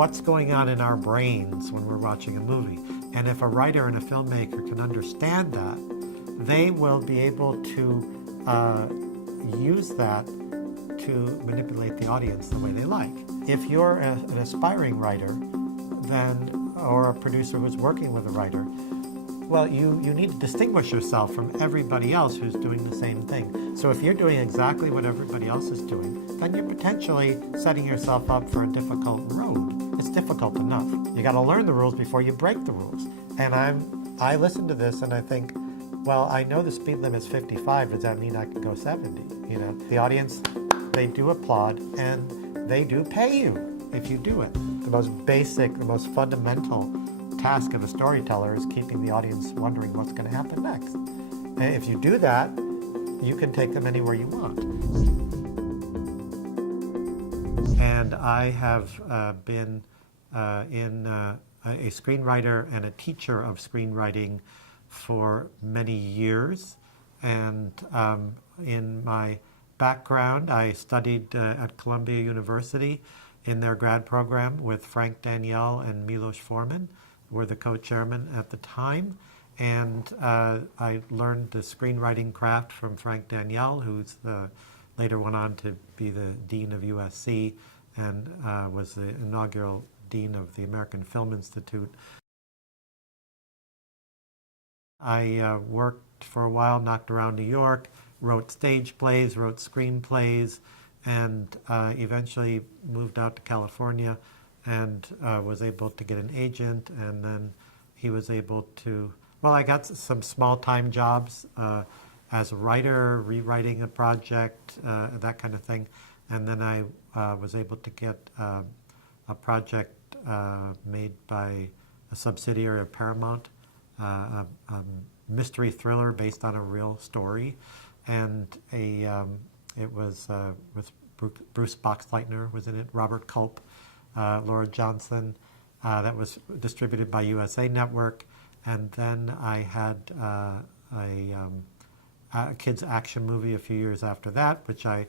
what's going on in our brains when we're watching a movie. And if a writer and a filmmaker can understand that, they will be able to use that to manipulate the audience the way they like. If you're an aspiring writer, then, or a producer who's working with a writer, well, you need to distinguish yourself from everybody else who's doing the same thing. So if you're doing exactly what everybody else is doing, then you're potentially setting yourself up for a difficult road. It's difficult enough. You got to learn the rules before you break the rules. And I listen to this and I think, well, I know the speed limit's 55. Does that mean I can go 70? You know, the audience, they do applaud and they do pay you if you do it. The most basic, the most fundamental task of a storyteller is keeping the audience wondering what's going to happen next. And if you do that, you can take them anywhere you want. And I have been a screenwriter and a teacher of screenwriting for many years. And in my background, I studied at Columbia University in their grad program with Frank Daniel and Milos Forman, were the co-chairman at the time. And I learned the screenwriting craft from Frank Daniel, who's later went on to be the dean of USC and was the inaugural dean of the American Film Institute. I worked for a while, knocked around New York, wrote stage plays, wrote screenplays, and eventually moved out to California and was able to get an agent, and then he was able to, well, I got some small-time jobs as a writer, rewriting a project, that kind of thing, and then I was able to get a project made by a subsidiary of Paramount, a mystery thriller based on a real story, and it was with Bruce Boxleitner was in it, Robert Culp, Laura Johnson, that was distributed by USA Network, and then I had a kids action movie a few years after that, which I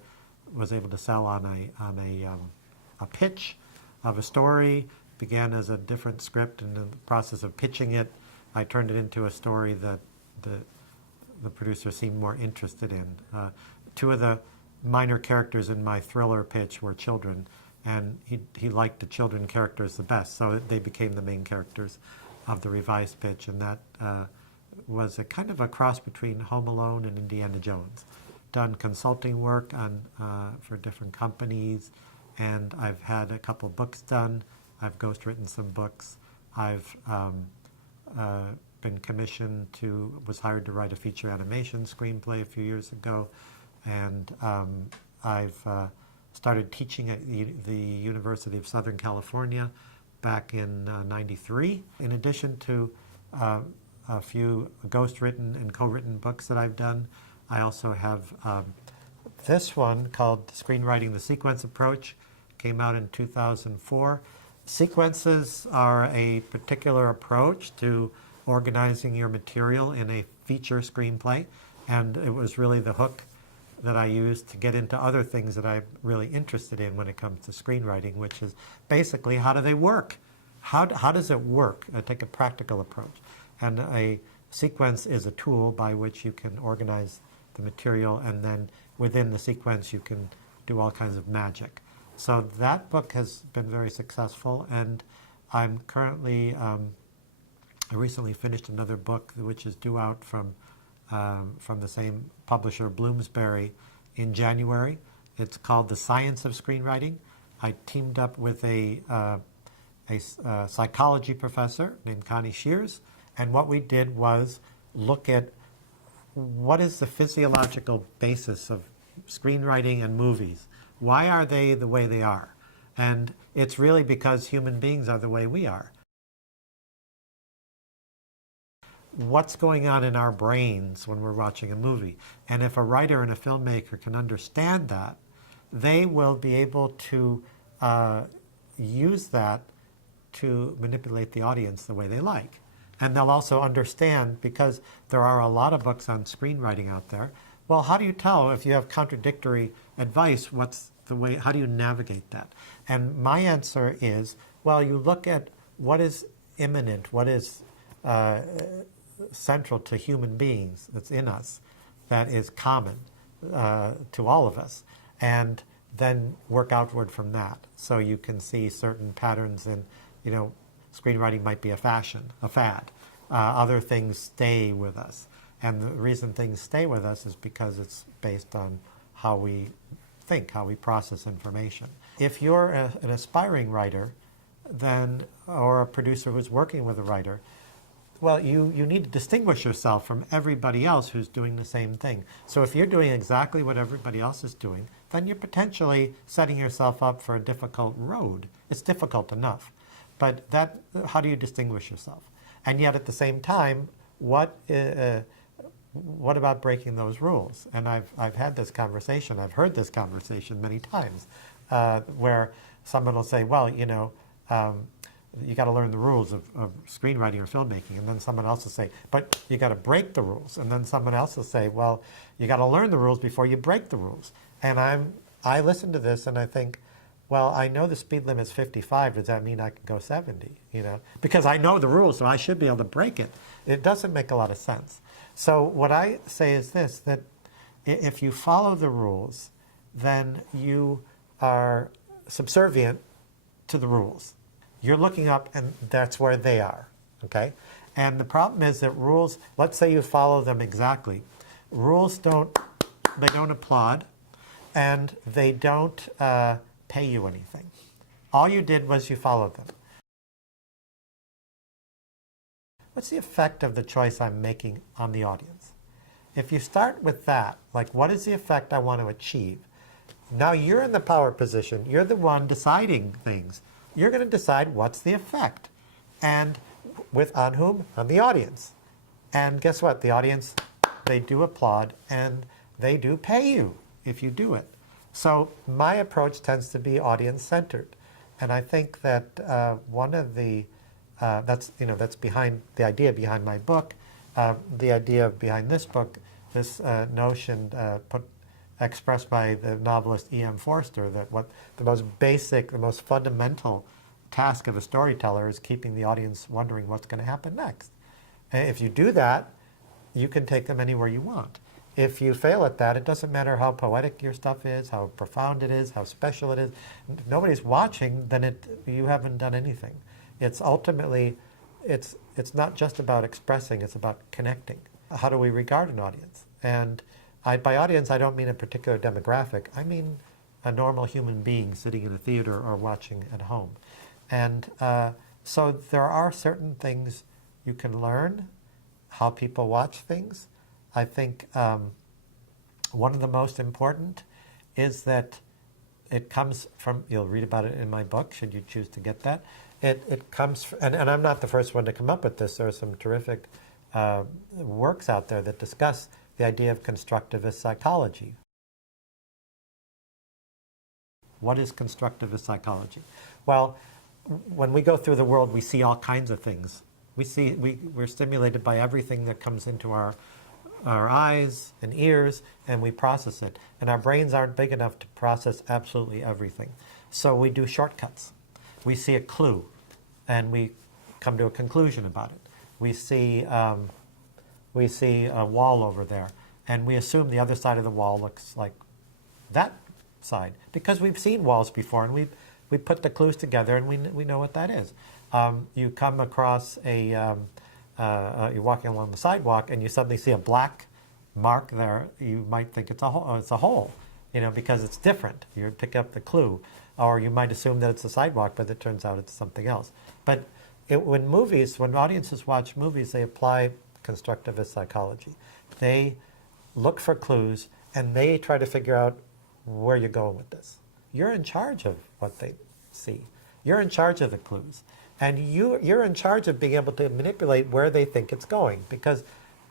was able to sell on a pitch of a story. Began as a different script, and in the process of pitching it, I turned it into a story that the producer seemed more interested in. Two of the minor characters in my thriller pitch were children, and he liked the children characters the best, so they became the main characters of the revised pitch, and that was a kind of a cross between Home Alone and Indiana Jones. Done consulting work on for different companies, and I've had a couple books done. I've ghostwritten some books. I've been commissioned was hired to write a feature animation screenplay a few years ago, and I've started teaching at the University of Southern California back in '93. In addition to a few ghostwritten and co-written books that I've done, I also have this one called Screenwriting: The Sequence Approach, came out in 2004. Sequences are a particular approach to organizing your material in a feature screenplay, and it was really the hook that I used to get into other things that I'm really interested in when it comes to screenwriting, which is basically, how do they work? How does it work? I take a practical approach. And a sequence is a tool by which you can organize the material, and then within the sequence you can do all kinds of magic. So that book has been very successful, and I'm currently, I recently finished another book which is due out from the same publisher, Bloomsbury, in January. It's called The Science of Screenwriting. I teamed up with a psychology professor named Connie Shears, and what we did was look at what is the physiological basis of screenwriting and movies. Why are they the way they are? And it's really because human beings are the way we are. What's going on in our brains when we're watching a movie? And if a writer and a filmmaker can understand that, they will be able to use that to manipulate the audience the way they like. And they'll also understand, because there are a lot of books on screenwriting out there, well, how do you tell if you have contradictory advice what's the way, how do you navigate that? And my answer is, well, you look at what is immanent, what is central to human beings, that's in us, that is common to all of us, and then work outward from that. So you can see certain patterns in, screenwriting might be a fashion, a fad. Other things stay with us. And the reason things stay with us is because it's based on how we think, how we process information. If you're an aspiring writer, then, or a producer who's working with a writer, well, you need to distinguish yourself from everybody else who's doing the same thing. So if you're doing exactly what everybody else is doing, then you're potentially setting yourself up for a difficult road. It's difficult enough. But how do you distinguish yourself? And yet at the same time, what about breaking those rules? And I've had this conversation, I've heard this conversation many times, where someone will say, well, you got to learn the rules of screenwriting or filmmaking. And then someone else will say, but you got to break the rules. And then someone else will say, well, you got to learn the rules before you break the rules. And I listen to this and I think, well, I know the speed limit is 55. Does that mean I can go 70? Because I know the rules, so I should be able to break it. It doesn't make a lot of sense. So what I say is this, that if you follow the rules, then you are subservient to the rules. You're looking up, and that's where they are, okay? And the problem is that rules, let's say you follow them exactly. Rules don't applaud, and they don't pay you anything. All you did was you followed them. What's the effect of the choice I'm making on the audience? If you start with that, like what is the effect I want to achieve? Now you're in the power position. You're the one deciding things. You're going to decide what's the effect. And on whom? On the audience. And guess what? The audience, they do applaud and they do pay you if you do it. So my approach tends to be audience-centered. And I think that one of the, that's behind the idea behind my book, the idea behind this book, this notion expressed by the novelist E.M. Forster, that what the most basic, the most fundamental task of a storyteller is keeping the audience wondering what's going to happen next. And if you do that, you can take them anywhere you want. If you fail at that, it doesn't matter how poetic your stuff is, how profound it is, how special it is. If nobody's watching, then you haven't done anything. It's ultimately, it's not just about expressing, it's about connecting. How do we regard an audience? And by audience, I don't mean a particular demographic. I mean a normal human being sitting in a theater or watching at home. And so there are certain things you can learn, how people watch things. I think one of the most important is that it comes from, you'll read about it in my book, should you choose to get that. It comes, and I'm not the first one to come up with this. There are some terrific works out there that discuss the idea of constructivist psychology. What is constructivist psychology? Well, when we go through the world, we see all kinds of things. We're stimulated by everything that comes into our eyes and ears, and we process it. And our brains aren't big enough to process absolutely everything. So we do shortcuts. We see a clue, and we come to a conclusion about it. We see a wall over there, and we assume the other side of the wall looks like that side, because we've seen walls before, and we put the clues together, and we know what that is. You come across you're walking along the sidewalk, and you suddenly see a black mark there. You might think it's a hole, because it's different. You pick up the clue. Or you might assume that it's a sidewalk, but it turns out it's something else. But when audiences watch movies, they apply constructivist psychology. They look for clues, and they try to figure out where you're going with this. You're in charge of what they see. You're in charge of the clues. And you're in charge of being able to manipulate where they think it's going, because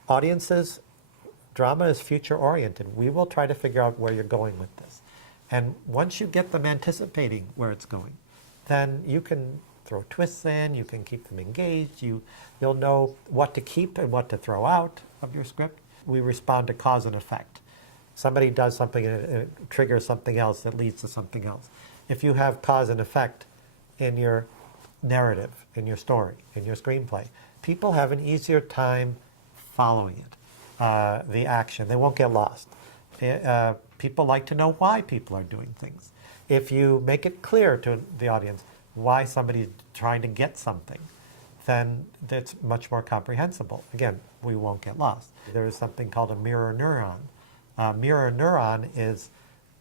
audiences, drama is future-oriented. We will try to figure out where you're going with this. And once you get them anticipating where it's going, then you can throw twists in, you can keep them engaged, you'll know what to keep and what to throw out of your script. We respond to cause and effect. somebody does something and it triggers something else that leads to something else. If you have cause and effect in your narrative, in your story, in your screenplay, people have an easier time following it, the action. They won't get lost. People like to know why people are doing things. If you make it clear to the audience why somebody's trying to get something, then it's much more comprehensible. Again, we won't get lost. There is something called a mirror neuron. A mirror neuron is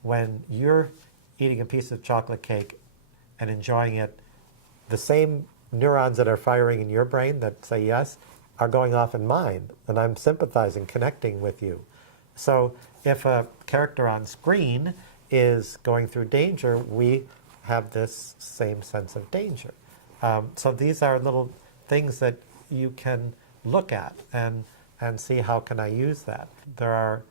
when you're eating a piece of chocolate cake and enjoying it, the same neurons that are firing in your brain that say yes are going off in mine, and I'm sympathizing, connecting with you. So if a character on screen is going through danger, we have this same sense of danger. So these are little things that you can look at and see how can I use that. There are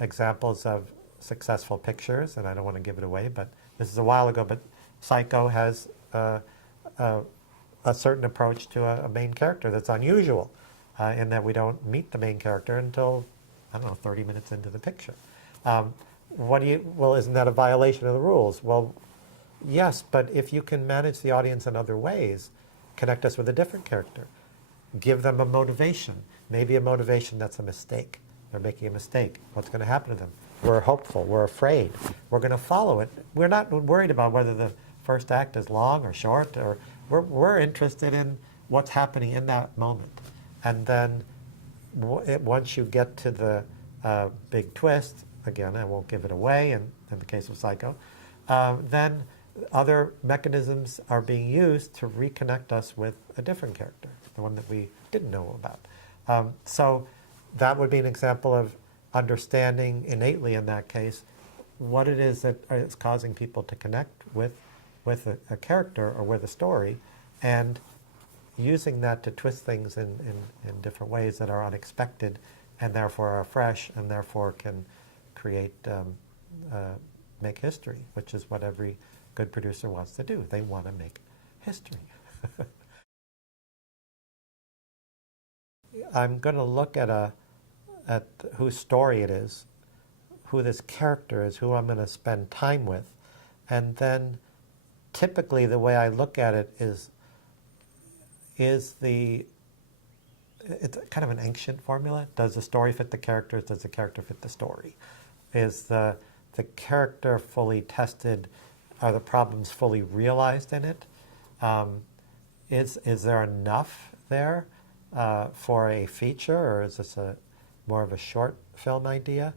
examples of successful pictures, and I don't want to give it away, but this is a while ago, but Psycho has a certain approach to a main character that's unusual in that we don't meet the main character until, I don't know, 30 minutes into the picture. Well, isn't that a violation of the rules? Well, yes, but if you can manage the audience in other ways, connect us with a different character, give them a motivation, maybe a motivation that's a mistake. They're making a mistake. What's going to happen to them? We're hopeful. We're afraid. We're going to follow it. We're not worried about whether the first act is long or short, or we're interested in what's happening in that moment. And then once you get to the big twist, again, I won't give it away in the case of Psycho, then other mechanisms are being used to reconnect us with a different character, the one that we didn't know about. So that would be an example of understanding innately in that case what it is that is causing people to connect with a character or with a story, and using that to twist things in different ways that are unexpected and therefore are fresh and therefore can create, make history, which is what every good producer wants to do. They want to make history. I'm going to look at whose story it is, who this character is, who I'm going to spend time with, and then typically the way I look at it is it's kind of an ancient formula. Does the story fit the characters? Does the character fit the story? Is the character fully tested? Are the problems fully realized in it? Is there enough there for a feature, or is this more of a short film idea?